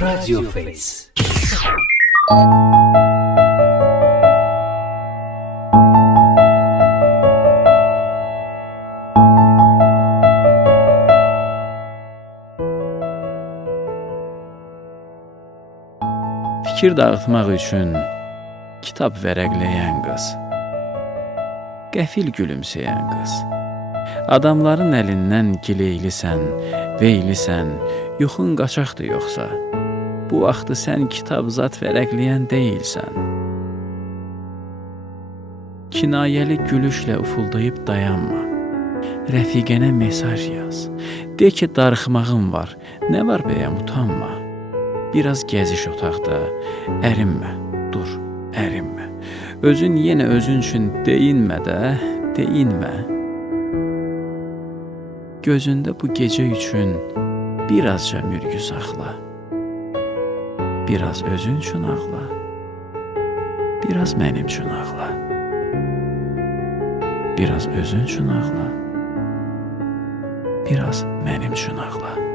Radio Face. Fikir dağıtmaq üçün kitab vərəqləyən qız, qəfil gülümsəyən qız, adamların əlindən gileylisən, veylisən, yuxun qaçaqdır yoxsa, bu vaxtı sən kitab zat vərəqləyən deyilsən. Kinayəli gülüşlə ufuldayıb dayanma, rəfiqənə mesaj yaz, de ki darıxmağın var, nə var bəyəm utanma. Biraz gəziş otaqda, ərinmə, dur, ərinmə. Özün yenə özün üçün deyinmə də, deyinmə. Gözündə bu gecə üçün birazca mürgü saxla. Biraz özün üçün ağla, biraz mənim üçün ağla. Biraz özün üçün ağla, biraz mənim üçün ağla.